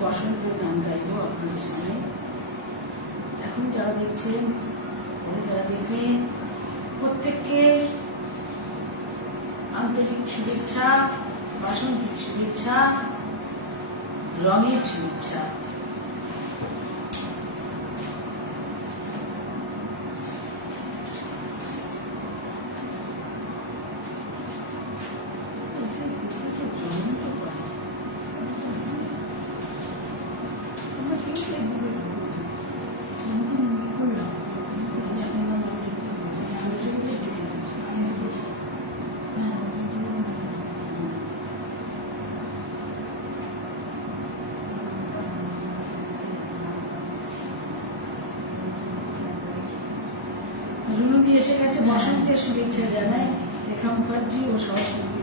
বসন্ত গান গাইবো আপনাদের সামনে। এখন যারা দেখছেন, যারা দেখবেন, প্রত্যেককে আন্তরিক শুভেচ্ছা, বাসন্তীর শুভেচ্ছা, রঙের শুভেচ্ছা। রুনুদি এসে গেছে, বসন্তের শুভেচ্ছা জানায় রেখা মুখার্জি ও সহশিল্পী।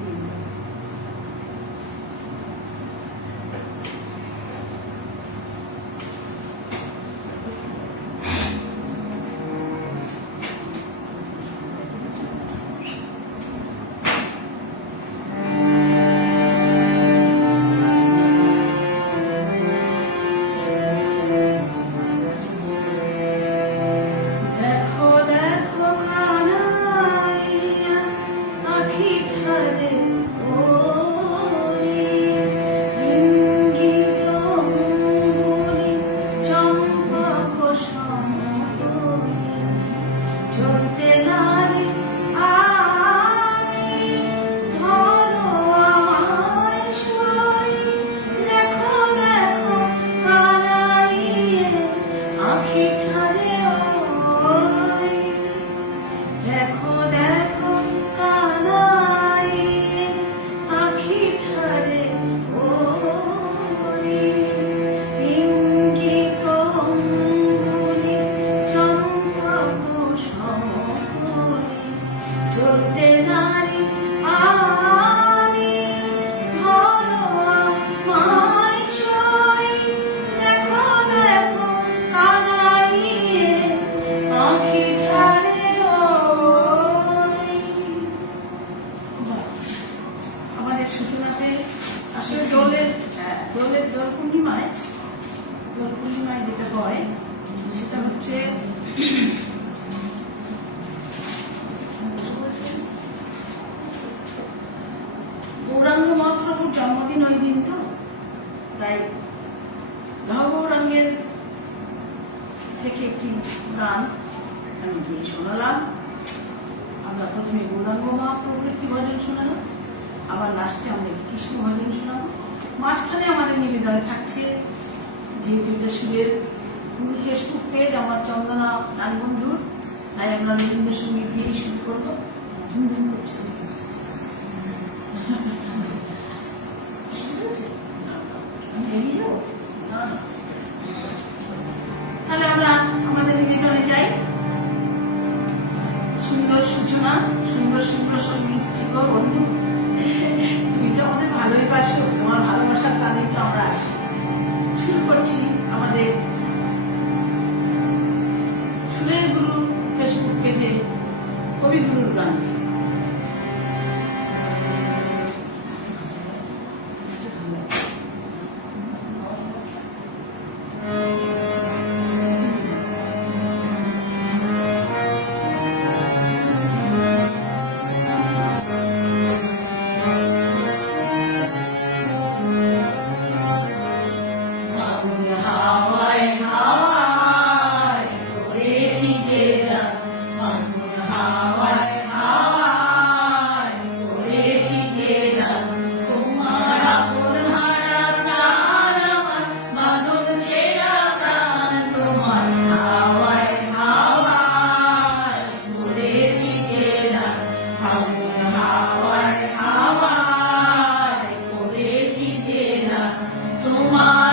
সূচনাতে আসলে দোল পূর্ণিমায় যেটা হয় সেটা হচ্ছে গৌরাঙ্গ মহাপ্রভুর জন্মদিন ওই দিন, তো তাই গৌরাঙ্গের থেকে একটি গান আমি গিয়ে শোনালাম। আমরা প্রথমে গৌরাঙ্গ মহাপ্রভুর একটি ভজন শোনালাম, আবার লাস্টে আমরা একটি কৃষ্ণ ভজন শোনাবো। মাঝখানে আমাদের নিবেদনে থাকছে, যেহেতু এটা সুরের ফেসবুক পেজ আমার চন্দনা গান বন্ধুর, তাই আমরা রবীন্দ্রসঙ্গীত দিয়ে শুরু করবো। ঝুমঝুম করছে, তাহলে আমরা আমাদের নিবেদনে যাই। সুন্দর সূচনা, সুন্দর সুন্দর সঙ্গীত ছিল বন্ধু, তুমি তো আমাদের ভালোই বাসো, তোমার ভালোবাসার টানেই তো আমরা আসি। শুরু করছি আমাদের সুরের গুরু ফেসবুক পেজে কবিগুরুর গান। তোমার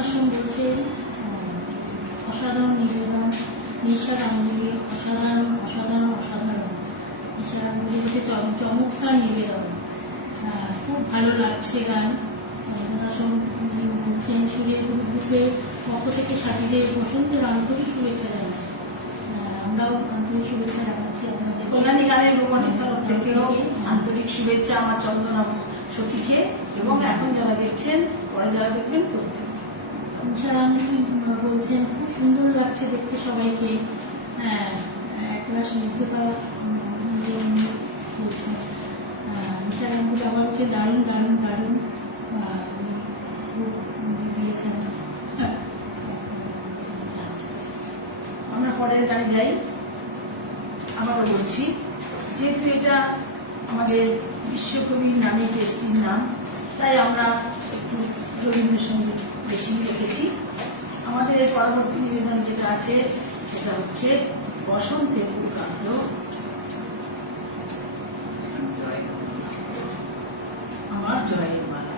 আসন বলছে অসাধারণ নিবেদন, নিশা গাঙ্গুলি অসাধারণ অসাধারণ অসাধারণ। নিশা গাঙ্গুলি বলছে চমৎকার নিবেদন, খুব ভালো লাগছে গান। আসন বলছেন সুরের গ্রুপের পক্ষ থেকে সাথীদের বসন্তের আন্তরিক শুভেচ্ছা জানাই। আমরাও আন্তরিক শুভেচ্ছা জানাচ্ছি আপনাদের। কল্যাণী গানের ভবনের তরফ থেকেও আন্তরিক শুভেচ্ছা আমার চন্দনা সখীকে, এবং এখন যারা দেখছেন, পরে যারা দেখবেন প্রত্যেক। বলছেন খুব সুন্দর লাগছে দেখতে সবাইকে, একটা স্নিগ্ধতা বলছেন। নিশা গাঙ্গুলি আবার হচ্ছে দারুণ দারুণ দারুণ দিয়েছেন। আমরা পরের গানে যাই। আবারও বলছি, যেহেতু এটা আমাদের বিশ্বকবির নামে কেসটির নাম, তাই আমরা একটু রবীন্দ্রসঙ্গীত বেশি রেখেছি। আমাদের পরবর্তী নিবেদন যেটা আছে সেটা হচ্ছে বসন্তে ফুল কাঁদল আমার জয়ের মালা।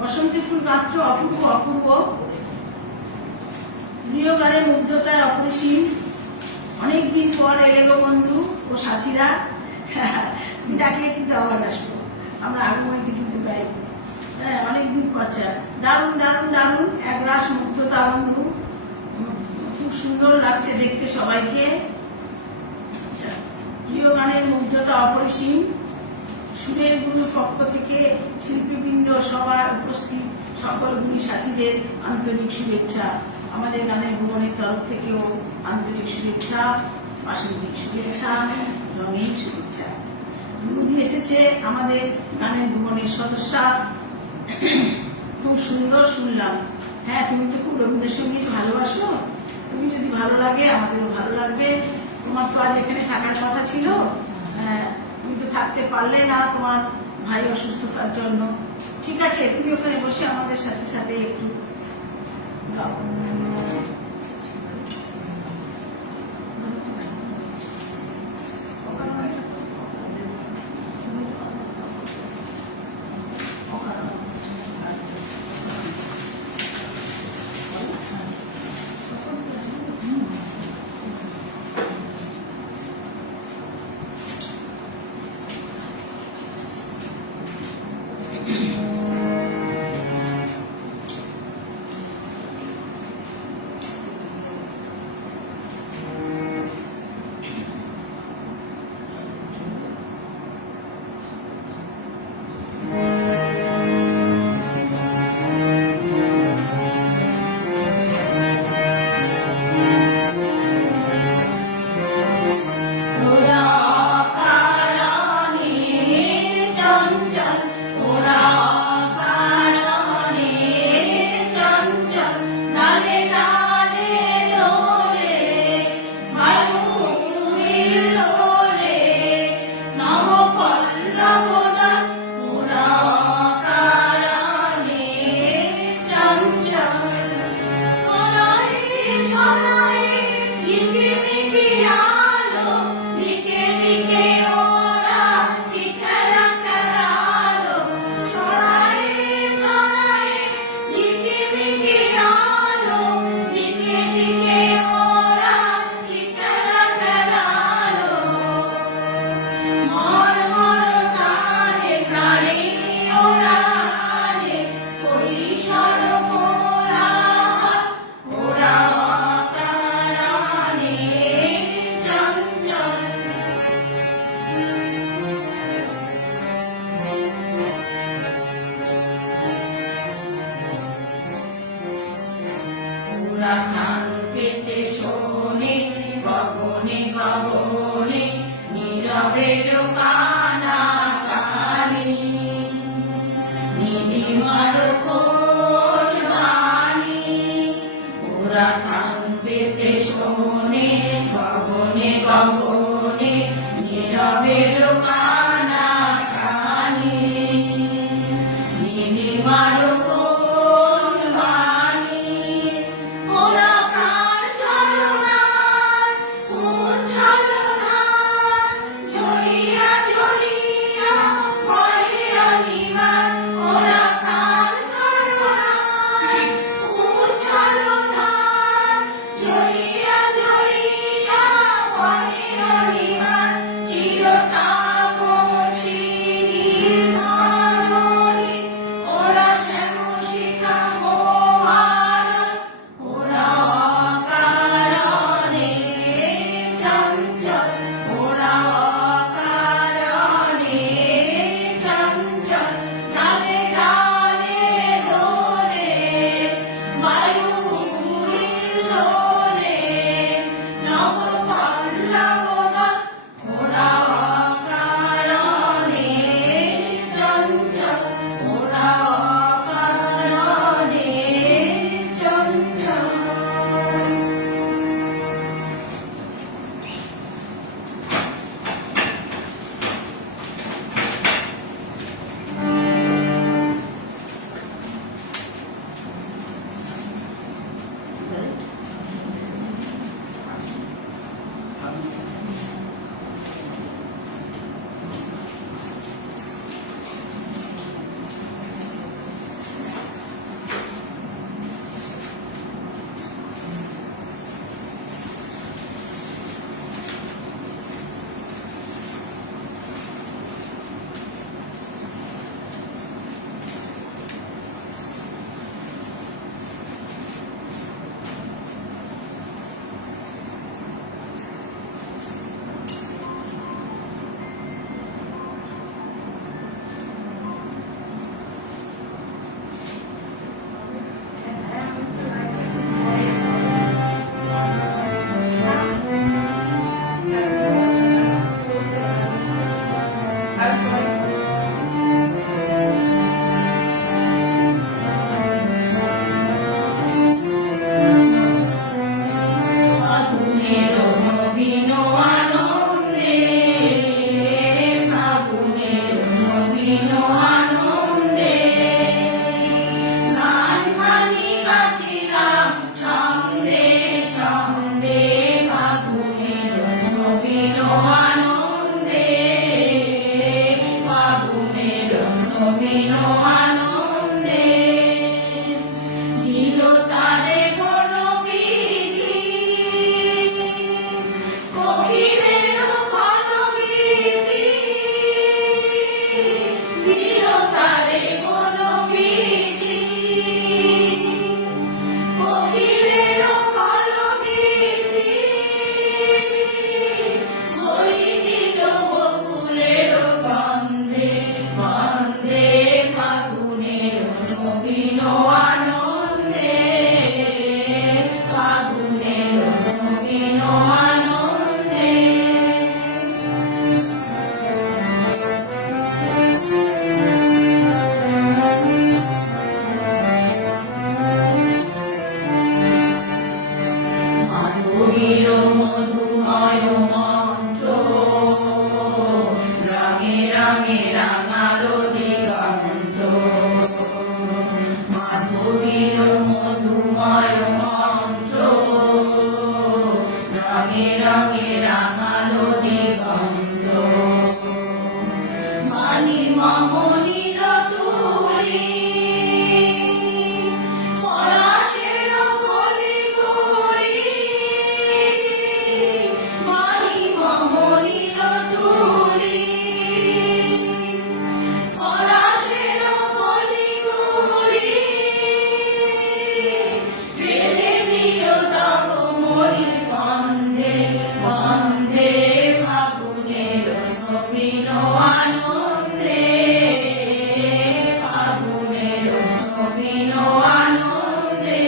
বসন্তে ফুল মাত্র অপূর্ব অপূর্ব, প্রিয় গানের মুগ্ধতায় অপরিসীম। অনেকদিন পর এলো বন্ধু ও সাথীরা, ডাকলে কিন্তু আবার আসবো, আমরা আগমনীতে কিন্তু গাইব। হ্যাঁ, অনেকদিন পচা। দারুণ দারুণ দারুণ, একরাশ মুগ্ধতা বন্ধু। খুব সুন্দর লাগছে দেখতে সবাইকে। আচ্ছা, প্রিয় গানের মুগ্ধতা অপরিসীম। সুরের গুরুর পক্ষ থেকে শিল্পীবৃন্দ, সবার উপস্থিত সকল গুণী সাথীদের আন্তরিক শুভেচ্ছা। আমাদের গানের ভুবনের তরফ থেকেও আন্তরিক শুভেচ্ছা, বাসন্তিক শুভেচ্ছা, রঙিন শুভেচ্ছা। রুদি এসেছে আমাদের গানের ভুবনের সদস্যা। খুব সুন্দর শুনলাম। হ্যাঁ, তুমি তো খুব রবীন্দ্রসঙ্গীত ভালোবাসো। তুমি যদি ভালো লাগে আমাদেরও ভালো লাগবে। তোমার তো আজ এখানে থাকার কথা ছিল। হ্যাঁ, তুমি তো থাকতে পারলে না তোমার ভাই অসুস্থতার জন্য। ঠিক আছে, তুমি ওখানে বসে আমাদের সাথে সাথে একটু গাও। চিরতাপ ফাগুনের নবীন আনন্দে, ফাগুনের নবীন আনন্দে গানখানি গাহিলাম ছন্দে ছন্দে। ফাগুনের নবীন আনন্দে, ফাগুনের নবীন আনন্দে ছিল তারে কোনো বিধি, কহিলেন কোনো গীতি, ছিল তারে কোনো বিধি, কহিলেন কোনো গীতি, হরি দিল বকুলের গন্ধে গন্ধে। ফাগুনের নবীন আনন্দে, ফাগুনের নবীন আনন্দে মাধবীর মধুময় মন্ত্র, রাঙে রাঙে রাঙালো দিগন্ত। মাধবীর মধুময় মন্ত্র, রাঙে রাঙে রাঙালো দিগন্ত। মানি মামনির তুলি, পলাশের কলি কলি, মানি মামনির তুলি, পলাশের কলি কলি, ফেলে দিল তগমণি বন্ধে বন্ধে। ফাগুনের নবীন আনন্দে, ফাগুনের নবীন আনন্দে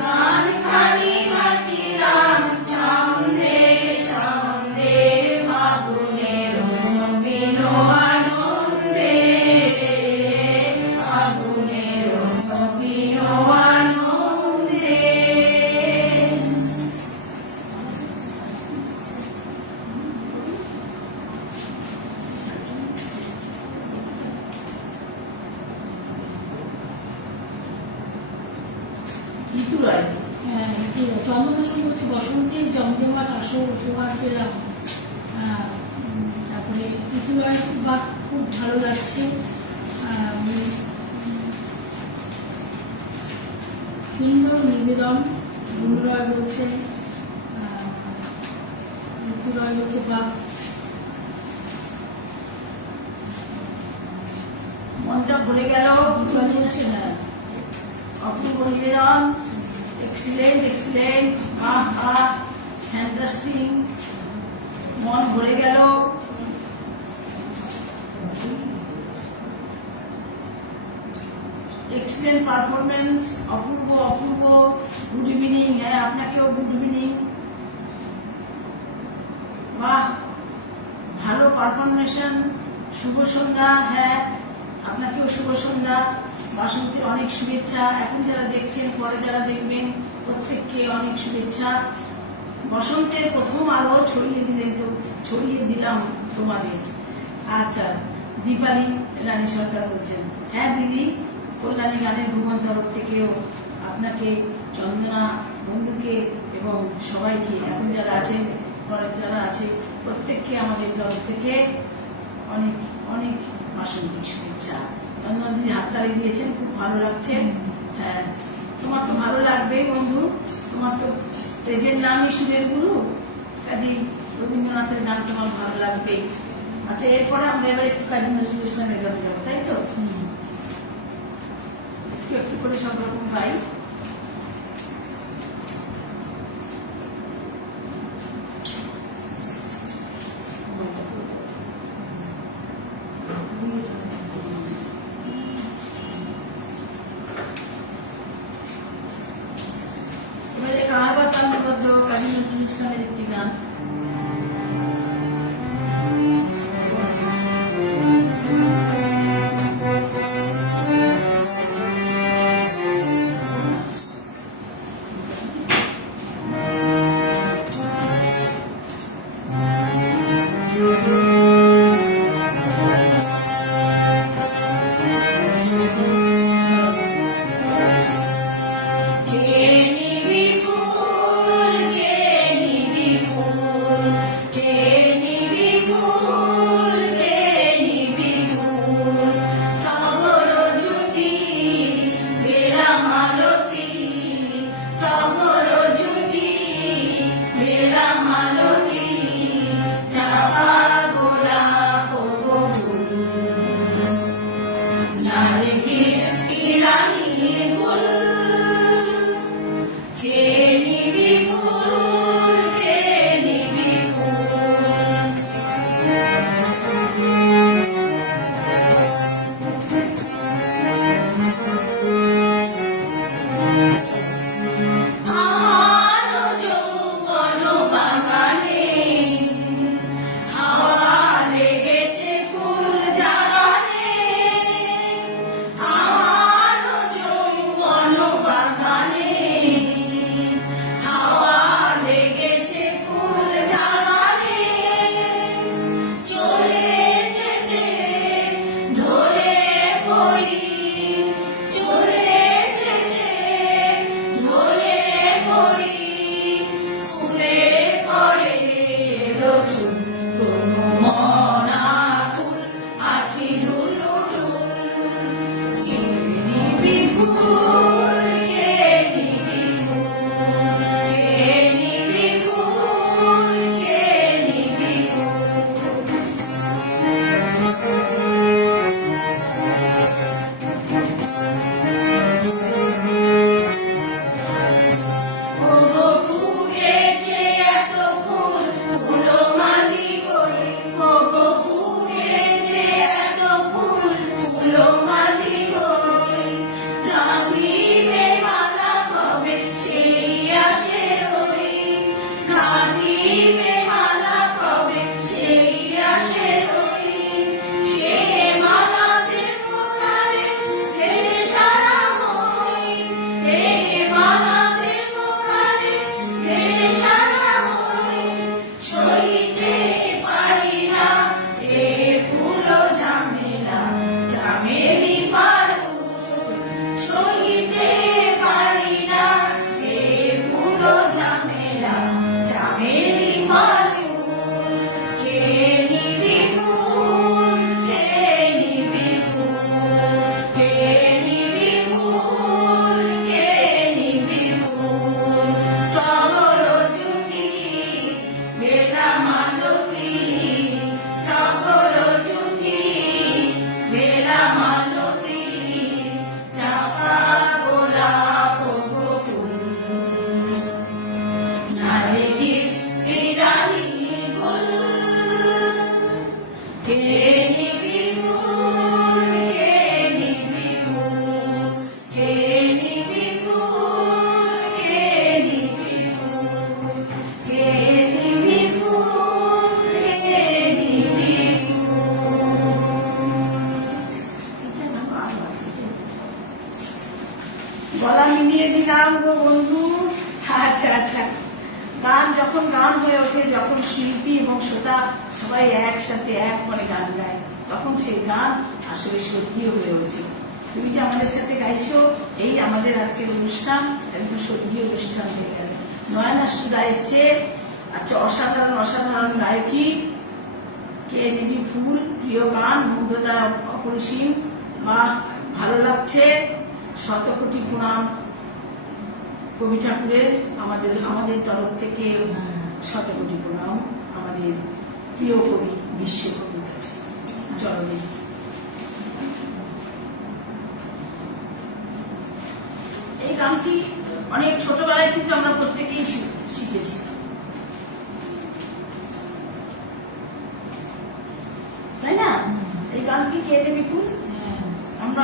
গানখানি গাহিলাম ছন্দে ছন্দে। ফাগুনের নবীন আনন্দে, ফাগুনের নবীন আনন্দে। ঋতু রায় হ্যাঁ, একটু চন্দ্রদর্শন করছি বসন্তের জমজমাট আসর উপহার পেলাম। তারপরে ঋতুরায় বা খুব ভালো লাগছে। সুন্দর নিবেদন। গুণরয় বলছে, ঋতুরায় বলছে বা মনটা ভরে গেল। হচ্ছে না, অপূর্ব নিবেদন, এক্সিলেন্ট এক্সিলেন্ট, আহা ফ্যান্টাস্টিক, মন ভরে গেল। এক্সিলেন্ট পারফরমেন্স, অপূর্ব অপূর্ব। Good evening. হ্যাঁ, আপনাকেও গুড ইভিনিং। বাহ, ভালো পারফরমেশন। শুভ সন্ধ্যা। হ্যাঁ, আপনাকেও শুভ সন্ধ্যা। বাসন্তীর অনেক শুভেচ্ছা। এখন যারা দেখছেন, পরে যারা দেখবেন, প্রত্যেককে অনেক শুভেচ্ছা। বসন্তের প্রথম আলো ছড়িয়ে দিলেন, তো ছড়িয়ে দিলাম তোমাদের। আচ্ছা, দীপালি রানী সরকার বলছেন, হ্যাঁ দিদি, কল্যাণী গানের ভুবন তরফ থেকেও আপনাকে, চন্দনা বন্ধুকে এবং সবাইকে, এখন যারা আছেন, পরে যারা আছে, প্রত্যেককে আমাদের তরফ থেকে অনেক অনেক বাসন্তীর শুভেচ্ছা। চন্দনা দিদি হাততালি দিয়েছেন, খুব ভালো লাগছে। হ্যাঁ, তোমার তো ভালো লাগবেই বন্ধু, তোমার তো স্টেজের নামই সুরের গুরু, কাজী রবীন্দ্রনাথের গান তোমার ভালো লাগবেই। আচ্ছা, এরপরে আমরা এবার একটু কাজী নজরুল ইসলামের গান যাবো, তাই তো? একটু একটু করে সব রকম গাই। এবারে কাহারবা তালবদ্ধ কাজী নজরুল ইসলামের একটি গান। ফুল কে নিবি ফুল টগর জুটি বেলা মালতী টগর জুটি বেলা মালতী চাপা গোলাপ ফুল নারকেল ইরানির ফুল কে নিবি ফুল কে নিবি আমার যৌবন বাগানে হাওয়া লেগেছে ফুল জাগানে আমার যৌবন বাগানে হাওয়া লেগেছে ফুল জাগানে চলে যেতে ধরে পড়ি চলে যেতে ধরে পড়ি ফুলে পড়ে রসুন কোনো মনা ফুল আখি ঢুলু ঢুল কে নিবি ফুল কে নিবি ফুল কে নিবি ফুল কে নিবি ওগো ফুটেছে এত ফুল ফুলো মালি করে ওগো ফুটেছে এত ফুল ফুলো মালি করে গাঁধিবে মালা কবে সেই আসে রই গাঁধিবে মালা কবে সেই আসে রই সে মালা দেব কারে ফেলে সারা হই এই মালা দেব কারে ফেলে সারা হই সইতে পারি না এ ফুল ঝামেলা ঝামেলি পারু সইতে পারি না এ ফুল ঝামেলা ঝামেলি পারু কে নিবি ফুল কে নিবি ফুল কে নিবি ফুল কে নিবি ফুল টগর জুটি বেলা মালতী টগর জুটি বেলা মালতী চাপা গোলাপ ফুল নারকেল ইরানির ফুল কে নিবি ফুল কে নিবি ফুল কে নিবি ফুল কে নিবি ফুল কে নিবি ফুল কে নিবি গলা মিলিয়ে দিলাম গো বন্ধু আচ্ছা আচ্ছা গান যখন গান হয়ে ওঠে যখন শিল্পী এবং শ্রোতা সবাই একসাথে এক মনে গান গায় তখন সেই গান আসলে স্বর্গীয় হয়ে ওঠে তুমি যে আমাদের সাথে গাইছো এই আমাদের আজকের অনুষ্ঠান একদম স্বর্গীয় অনুষ্ঠান হয়ে গেল নয়না সুধা এসছে আচ্ছা অসাধারণ অসাধারণ গায়কী কে নিবি ফুল প্রিয় গান মুগ্ধতা অপরিসীম বাহ ভালো লাগছে শতকোটি প্রণাম কবি ঠাকুরের আমাদের তরফ থেকে শতকোটি প্রণাম আমাদের প্রিয় কবি বিশ্বকবির কাছে চরণে এই গানটি অনেক ছোটবেলায় কিন্তু আমরা প্রত্যেকেই শিখেছি তাই না এই গানটি কে নিবি ফুল আমরা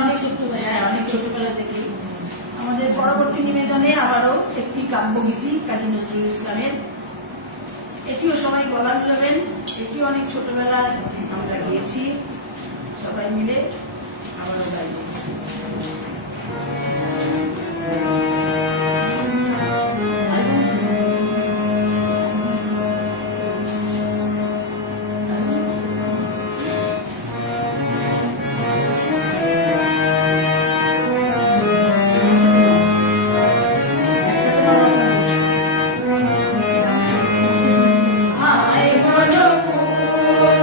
অনেক ছোটবেলা থেকে আমাদের পরবর্তী নিবেদনে আবারও একটি কাব্যগীতি কাজী নজরুল ইসলামের এটিও সবাই গলা মিলাবেন এটিও অনেক ছোটবেলার আমরা গিয়েছি সবাই মিলে আবারও গাইব আয় বলো ফুল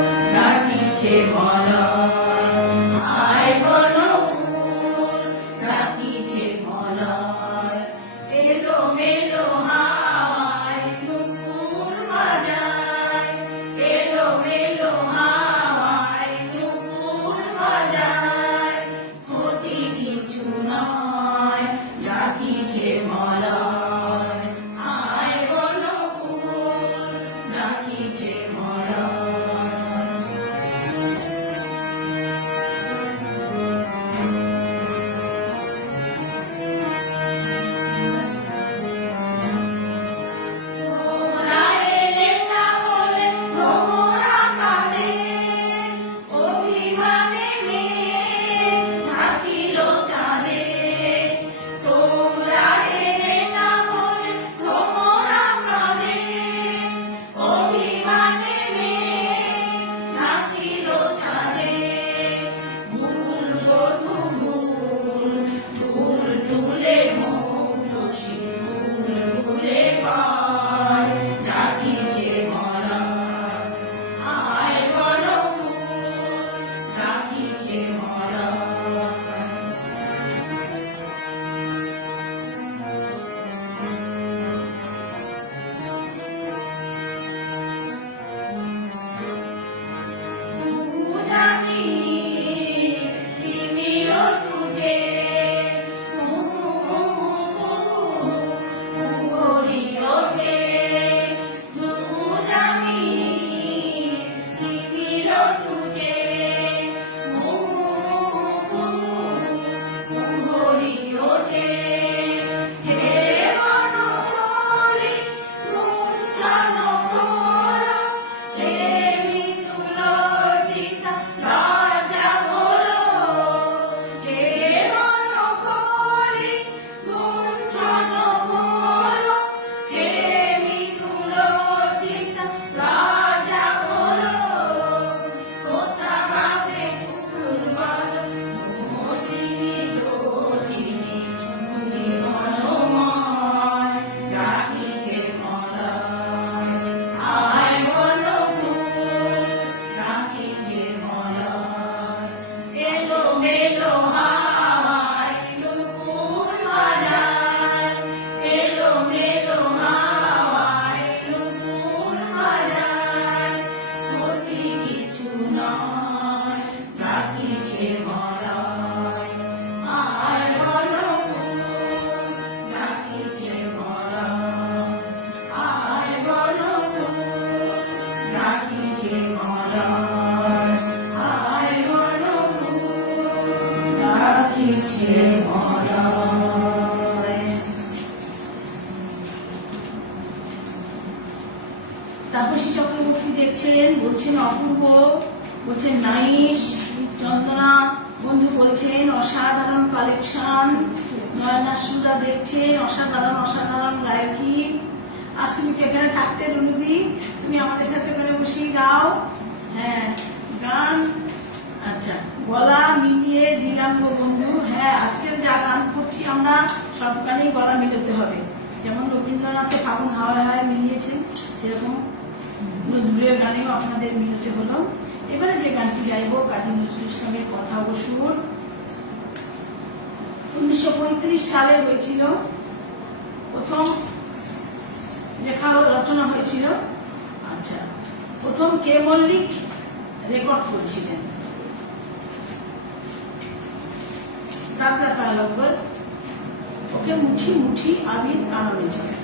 অপূর্ব বলছেন নাইস, চন্দনা বন্ধু বলছেন অসাধারণ কালেকশন, নয়না সুদা দেখছেন অসাধারণ অসাধারণ গায়কী। আজ তুমি কি এখানে থাকতে রুনুদি? তুমি আমাদের সাথে ওখানে বসেই গাও। হ্যাঁ গান, আচ্ছা গলা মিলিয়ে দিলাম গো বন্ধু। হ্যাঁ আজকের যা গান করছি আমরা সব গানেই গলা মিলাতে হবে, যেমন রবীন্দ্রনাথে ফাগুন হাওয়ায় হাওয়ায় মিলিয়েছেন, সেরকম নজরুলের গানেও আপনাদের মিলাতে হলো। এবারে যে গানটি গাইব কাজী নজরুল ইসলামের কথা ও সুর। 1935 সালে হয়েছিল, প্রথম লেখা রচনা হয়েছিল। আচ্ছা, প্রথম কে মল্লিক রেকর্ড করেছিলেন। দাদা তালব্বর ওকে মুঠি মুঠি আবির কারণে চলে।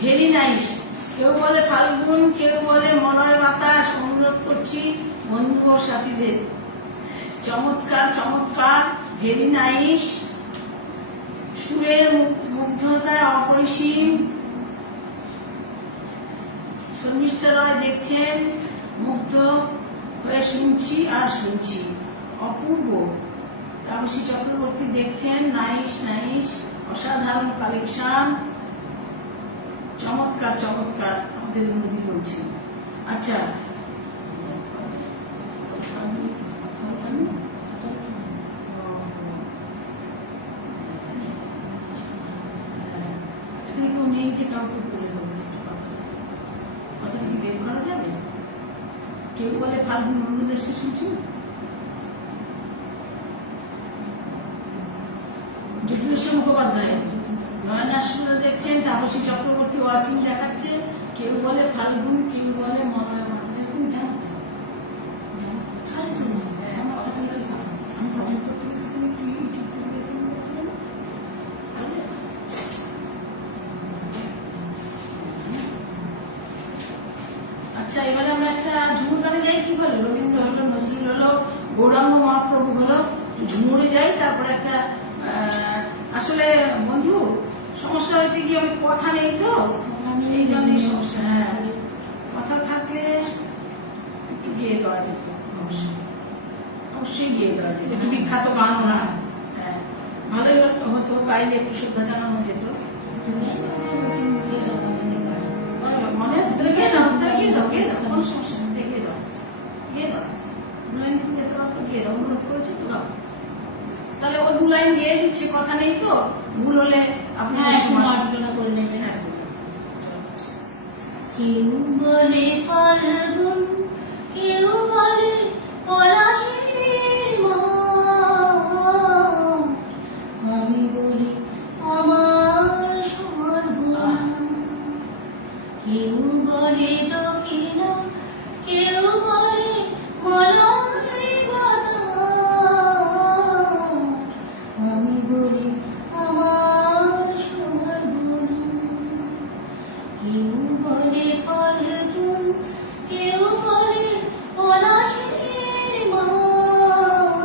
Very nice. কেউ বলে ফাল্গুন, কেউ বলে মলয় বাতাস। অনুরোধ করছি বন্ধু ও সাথীদের, চমৎকার চমৎকার, ভেরি নাইস। সুরের মুগ্ধতায় অপরিসীম। শর্মিষ্ঠা রয় দেখছেন, মুগ্ধ হয়ে শুনছি আর শুনছি। অপূর্ব। তাপসী চক্রবর্তী দেখছেন, নাইস নাইস, অসাধারণ কালেকশন, চমৎকার চমৎকার, আমাদের নদী বলছেন। আচ্ছা ফাল্গুন মন্ডল এসছে শুনছেন? জটিলেশ্বর মুখোপাধ্যায়, নয়না সুন্দর দেখছেন, তাপসী চক্রবর্তী ওয়াচিং দেখাচ্ছে, কেউ বলে ফাল্গুন, কেউ বলে মলয় মাস। তুমি জানো তো? কোথায় তুমি? আমার থাকলে আমি কমেন্ট করতে তুমি ইউটিউব থেকে দেখে নেবে। আচ্ছা, এবারে আমরা একটা ঝুমুর গানে যাই। কি বলে, রবীন্দ্র হলো, নজরুল হলো, গৌরাঙ্গ মহাপ্রভু হলো, ঝুমুরে যাই। তারপরে একটা আসলে বন্ধু সমস্যা হয়েছে কি, আমি কথা নেই তো, এই জন্যই সমস্যা। হ্যাঁ, কথা থাকলে একটু গিয়ে দেওয়া যেত, অবশ্যই গিয়ে দেওয়া যেত, একটু বিখ্যাত গান না। হ্যাঁ, ভালোই হতো, গাইলে একটু শ্রদ্ধা জানানো যেত। মনে আছে? গিয়ে দাও, গিয়ে দাও, গিয়ে দাও, কোনো সমস্যা নেই, গিয়ে দাও, গিয়ে দাও। লাইন যেতে পারতো, গিয়ে দাও, অনুরোধ করেছি তো। তাহলে ওই 2 লাইন গিয়ে দিচ্ছে, কথা নেই তো, ভুল হলে আপনি মার্জনা করে নেবেন। কেউ বলে ফাল্গুন, কেউ বলে পলাশের মাস, আমি বলি আমার সর্বনা। কেউ বলে দক্ষিণা, কেউ বলে মলয় বাতাস, আমি বলি আমার সর্বনা। কেউ বলে ফাল্গুন, কেউ বলে পলাশের মাস,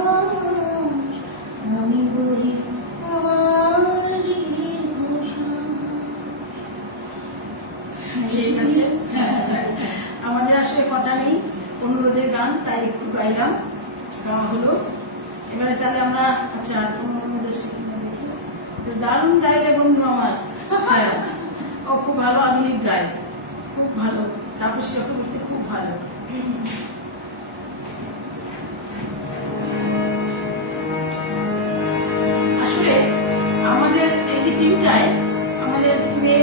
আমি বলি আমার দীর্ঘশ্বাস। ঠিক আছে। আমাদের আসলে কথা নেই, অনুরোধের গান, তাই একটু গাইলাম, গাওয়া হলো। এবারে তাহলে আমরা, আচ্ছা অনুরোধের শিখে দেখি। দারুণ গাইলে বন্ধু আমার। হ্যাঁ, ও খুব ভালো আধুনিক গায়, খুব ভালো। তাপসী চক্রবর্তী খুব ভালো। আসলে আমাদের এই যে টিমটায়, আমাদের টিমে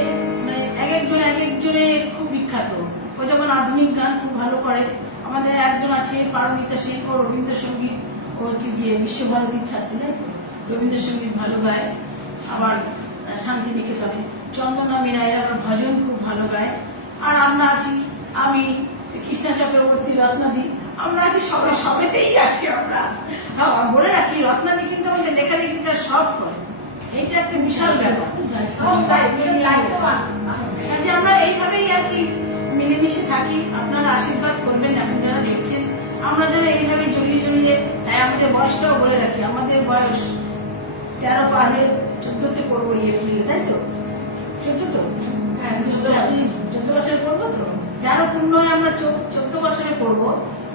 মানে এক একজনে খুব বিখ্যাত। ও যেমন আধুনিক গান খুব ভালো করে। আমাদের একজন আছে পারমিতা সিং, ও রবীন্দ্রসঙ্গীত, ও হচ্ছে গিয়ে বিশ্বভারতীর ছাত্রী, তাই তো, রবীন্দ্রসঙ্গীত ভালো গায়। আবার শান্তিনিকেতনে চন্দনা মীরা, এরা ভজন খুব ভালো গায়। আর আমরা আছি, আমি, কৃষ্ণা চক্রবর্তী, রত্নাদি, আমরা আছি সবেতেই আছি আমরা। হ্যাঁ, বলে রাখি, রত্নাদি কিন্তু আমাদের লেখালেখিটা সব করে, এইটা একটা বিশাল ব্যাপার। কাজে আমরা এইভাবেই আর কি মিলেমিশে থাকি। আপনারা আশীর্বাদ করবেন, এখন যারা দেখছেন, আমরা যেন এইভাবে জড়িয়ে জড়িয়ে। আমাদের বয়সটাও বলে রাখি, আমাদের বয়স 13 পারে, 14তে পড়বো এই এপ্রিলে, তাই তো? 14 তো? হ্যাঁ, 14 বছরে পড়বো তো। 13 পূর্ণ হয়ে আমরা 14 বছরে পড়বো।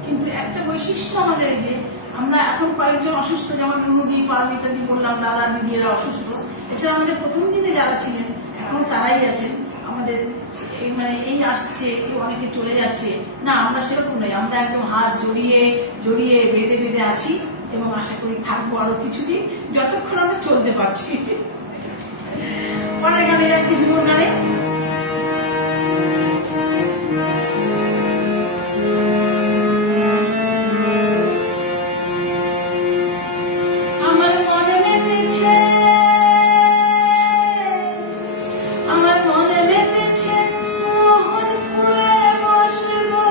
কিন্তু একটা বৈশিষ্ট্য আমাদের, এই যে আমরা এখন কয়েকজন অসুস্থ, যেমন রুনুদি, পারমিতাদি বললাম, দাদা দিদি এরা অসুস্থ। এছাড়া আমাদের প্রথম দিনে যারা ছিলেন এখন তারাই আছেন আমাদের। মানে এই আসছে, অনেকে চলে যাচ্ছে না, আমরা সেরকম নই। আমরা একদম হাত জড়িয়ে জড়িয়ে বেঁধে বেঁধে আছি, এবং আশা করি থাকবো আরো কিছুদিন, যতক্ষণ আমরা চলতে পারছি। পরের গানে যাচ্ছি, ঝুমুর গানে। আমার মনে মেতেছে, আমার মনে মেতেছে মোহন ফুলে বসে গো,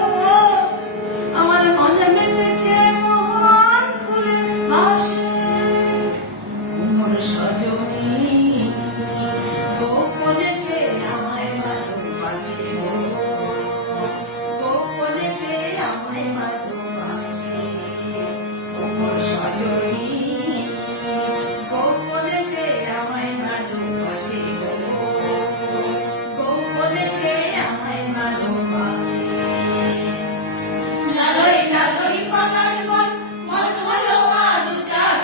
আমার মনে মেতেছে মোহন ফুলে বসে। মোর সজনী গোপনে সে আমায় ভালোবাসে গো, গোপনে সে আমায় ভালোবাসে। মোর সজনী গোপনে সে আমায় ভালোবাসে গো, গোপনে সে আমায় ভালোবাসে। লালই লালই পাতার মন, মন হলো আজ জাগো।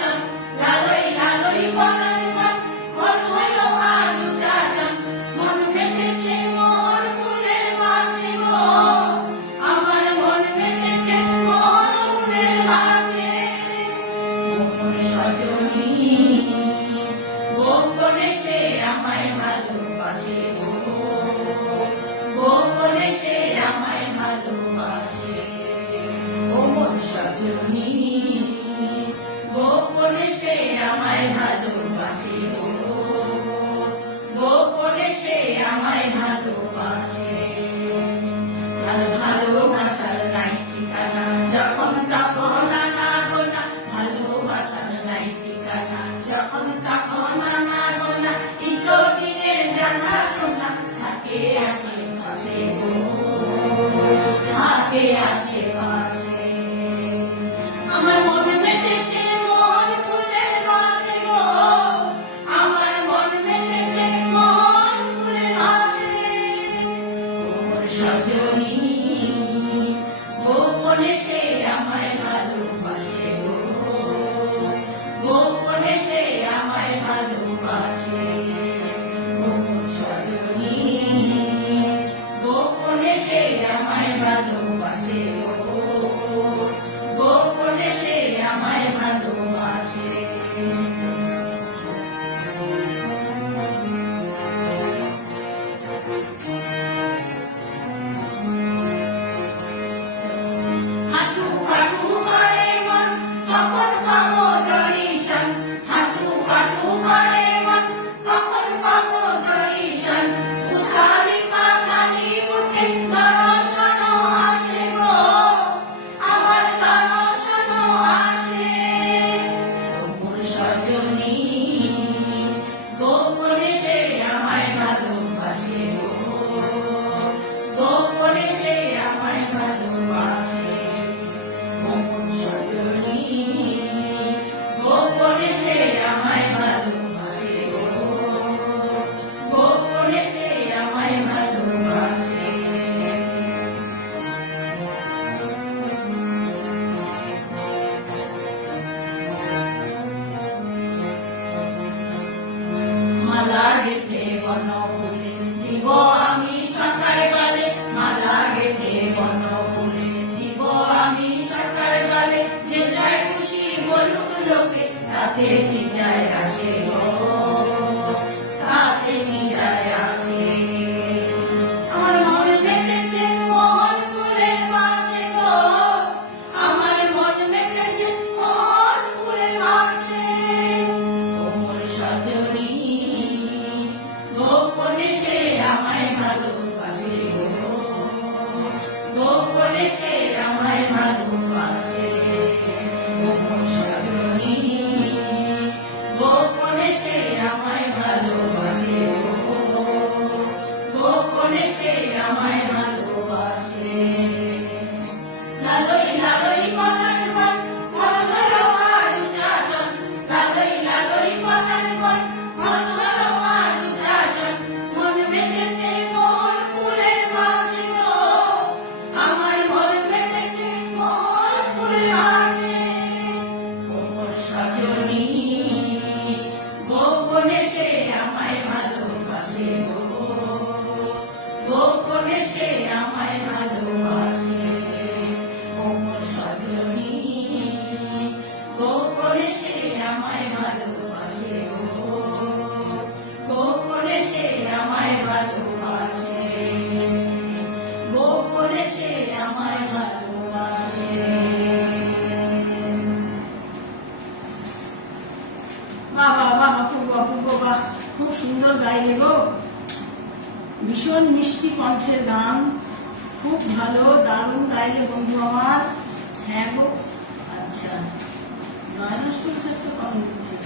লোকে তাতে কি যায় আসে গো, তাতে কি যায় আসে। আমার মন মেতেছে মন ফুলের বাসে গো, আমার মন মেতেছে মন ফুলের বাসে। ওমর সজনী গোপনে সে আমায় ভালোবাসে গো, গোপনে সে আমায় ভালোবাসে। ওমর সজনী গোপনে সে আমায় ভালোবাসে গো, গোপনে সে আমায় ভালোবাসে। লালই লালই পলাশ বন মনোহর আরুচাচন, লালই লালই পলাশ বন মনোহর আরুচাচন। মন মেতেছে মন ফুলের বাসে গো, আমার মন মেতেছে মন ফুলের বাসে। ওমর সজনী গোপনে সে আমায় ভালোবাসে গো, গোপনে সে আমায় ভালোবাসে। ওমর সজনী গোপনে সে আমায় ভালোবাসে গো, গোপনে সে আমায় ভালোবাসে, গোপনে সে আমায় ভালোবাসে। বাহ বাহ বাহ, অপূর্ব অপূর্ব, বাহ, খুব সুন্দর গাইলে গো, ভীষণ মিষ্টি কণ্ঠের গান, খুব ভালো, দারুণ গাইলে বন্ধু আমার। হ্যাঁ গো, আচ্ছা, গায়না স্কুল থেকে কবে দিচ্ছি?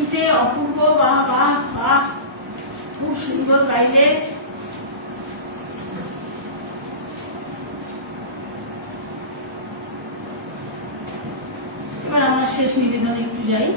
শুনতে অপূর্ব, বাহ বাহ বাহ, খুব সুন্দর গাইলে। এবার আমরা শেষ নিবেদনে একটু যাই।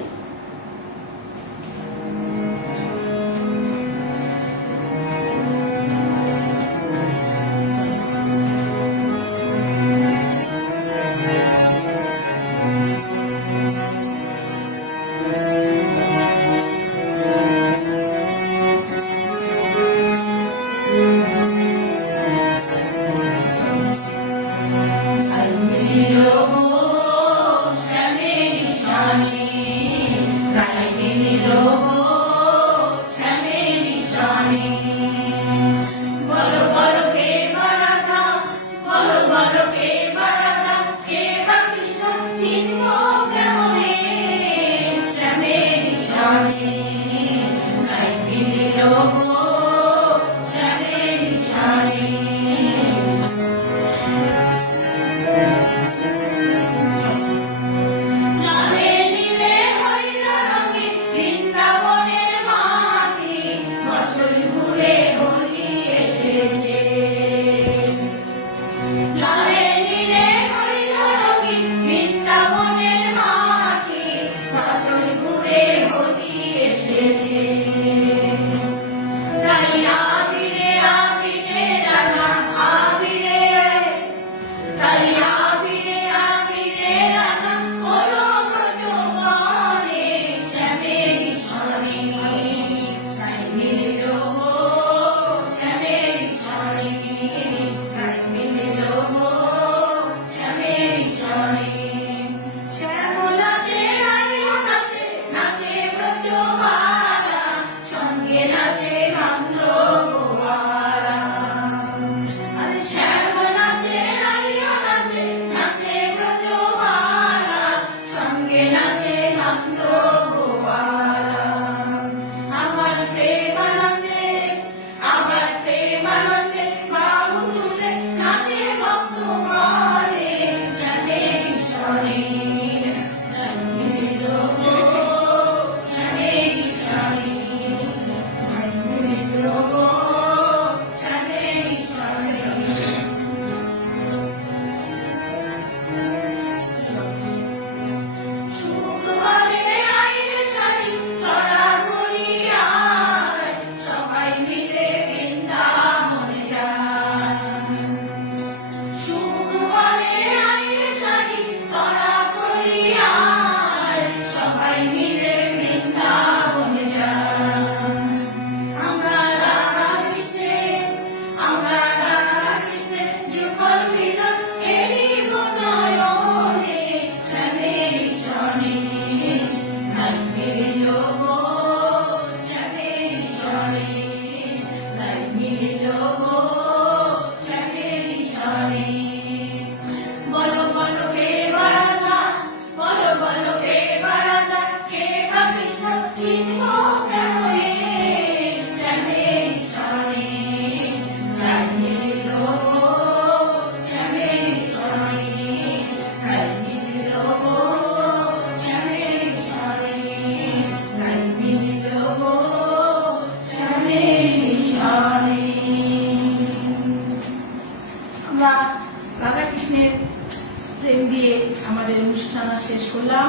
আমাদের অনুষ্ঠান শেষ করলাম।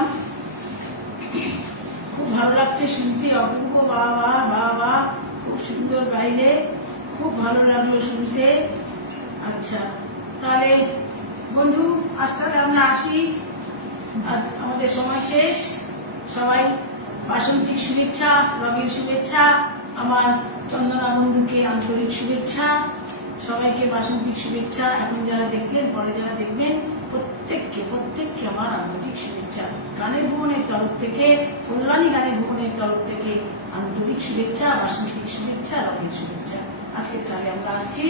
খুব ভালো লাগছে শুনতে, অপূর্ব, বাবা বাবা, খুব সুন্দর গাইলে, খুব ভালো লাগলো শুনতে। আচ্ছা তাহলে বন্ধু, আজ তাহলে আমরা আসি, আজ আমাদের সময় শেষ। সবাই বাসন্তীর শুভেচ্ছা, রবির শুভেচ্ছা, আমার চন্দনা বন্ধুকে আন্তরিক শুভেচ্ছা, সবাইকে বাসন্তীর শুভেচ্ছা। এখন যারা দেখলেন, পরে যারা দেখবেন, প্রত্যেককে আমার আন্তরিক শুভেচ্ছা। গানের ভুবনের তরফ থেকে, কল্যাণী গানের ভুবনের তরফ থেকে আন্তরিক শুভেচ্ছা, বাসন্তীর শুভেচ্ছা, রবির শুভেচ্ছা। আজকে তাহলে আমরা আসছি।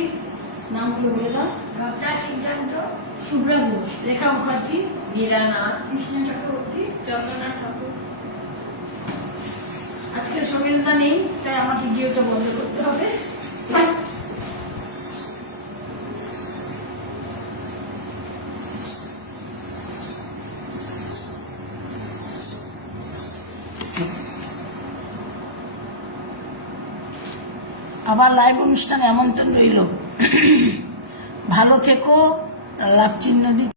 নামগুলো বলে দাও। রপ্তা সিদ্ধান্ত, শুভ্রা ঘোষ, রেখা মুখার্জি, রীরা নাথ, কৃষ্ণ চক্রবর্তী, চন্দনা ঠাকুর। আজকে সঙ্গীতা নেই, তাই আমাকে গিয়ে ওটা বন্ধ করতে হবে। আবার লাইভ অনুষ্ঠানে আমন্ত্রণ রইল। ভালো থেকো, লাভ চিহ্ন দিতে